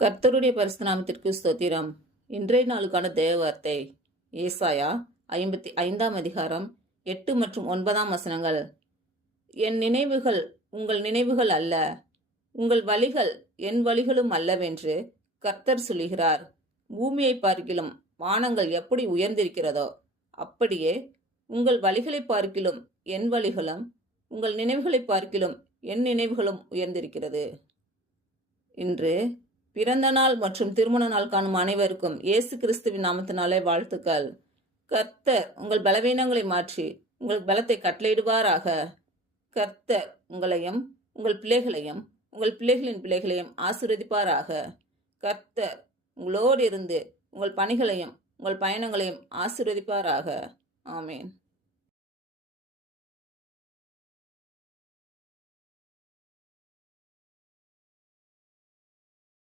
கர்த்தருடைய பரிசுத்த நாமத்திற்கு ஸ்தோத்திரம். இன்றைய நாளுக்கான தேவ வார்த்தை ஏசாயா 55ஆம் அதிகாரம் 8 மற்றும் 9ஆம் வசனங்கள். என் நினைவுகள் உங்கள் நினைவுகள் அல்ல, உங்கள் வழிகள் என் வழிகளும் அல்லவென்று கர்த்தர் சொல்லுகிறார். பூமியை பார்க்கிலும் வானங்கள் எப்படி உயர்ந்திருக்கிறதோ அப்படியே உங்கள் வழிகளை பார்க்கிலும் என் வழிகளும், உங்கள் நினைவுகளை பார்க்கிலும் என் நினைவுகளும் உயர்ந்திருக்கிறது. இன்று பிறந்த நாள் மற்றும் திருமண நாள் காணும் அனைவருக்கும் இயேசு கிறிஸ்துவின் நாமத்தினாலே வாழ்த்துக்கள். கர்த்தர் உங்கள் பலவீனங்களை மாற்றி உங்கள் பலத்தை கட்டளையிடுவாராக. கர்த்தர் உங்களையும் உங்கள் பிள்ளைகளையும் உங்கள் பிள்ளைகளின் பிள்ளைகளையும் ஆசீர்வதிப்பாராக. கர்த்தர் உங்களோடு இருந்து உங்கள் பணிகளையும் உங்கள் பயணங்களையும் ஆசீர்வதிப்பாராக. ஆமேன்.